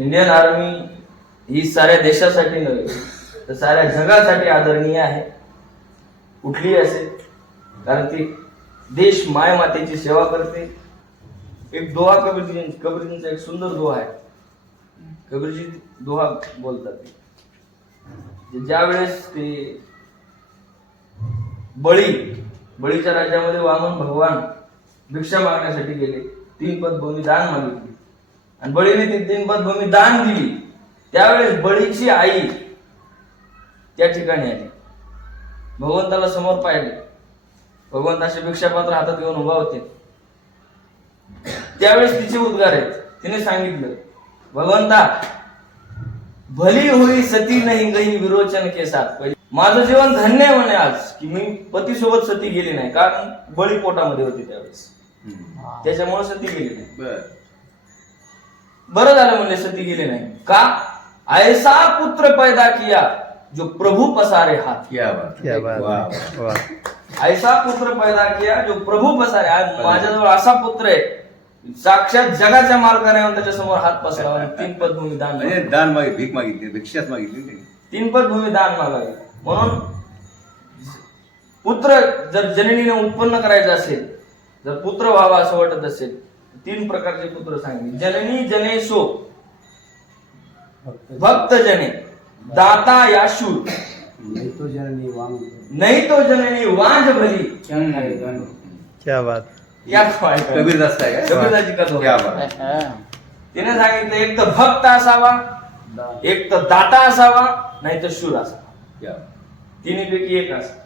Indian army ही साऱ्या देशासाठी नव्हे तर साऱ्या जगासाठी आदरणीय आहे, कुठलीही असेल, कारण ती देश माय मातेची सेवा करते. एक दोहा कबीरजींचा एक सुंदर दोहा आहे. कबीरजी दोहा बोलतात ज्या वेळेस ते बळीच्या राज्यामध्ये वामन भगवान भिक्षा मागण्यासाठी गेले, 3 पद भूमी दान मागितली आणि बळीने ती 3 पद भूमी दान दिली. त्यावेळेस बळीची आई त्या ठिकाणी आली, भगवंताला समोर पाहिले. भगवंत असे भिक्षापात्र हातात घेऊन उभा होते. त्यावेळेस तिचे उद्गार आहेत. तिने सांगितलं, भगवंता भली होई सती नाही गई विरोचन के साथ. माझं जीवन धन्य आहे म्हणे आज की मी पतीसोबत सती गेली नाही, कारण बळी पोटामध्ये होती त्यावेळेस, त्याच्यामुळे सती गेली नाही. बरं झालं म्हणले सती गेली नाही. का? ऐसा पुत्र पैदा किया जो प्रभु पसारे हाथ. क्या बात. ऐसा पुत्र पैदा किया जो प्रभु पसारे. आज माझ्याजवळ असा पुत्र आहे साक्षात जगाच्या मालकाने त्याच्या समोर हात पसरावा. 3 पद भूमी दान भीक मागितली, भिक्षाच मागितली. 3 पद भूमी दान मागावे. म्हणून पुत्र जर जननीने उत्पन्न करायचं असेल, जर पुत्र व्हावा असं वाटत असेल, 3 प्रकारचे पुत्र सांगितले. जननी जनेशो, भक्त जने, दाता याशूर, नहीं तो जननी वांझ भली. क्या बात. कबीरदास कबीरदासजी का क्या बात. तिने सांगितलं एक तर भक्त असावा, एक तर दाता असावा, नाही तर शूर असावा. 3 पैकी एक असावा.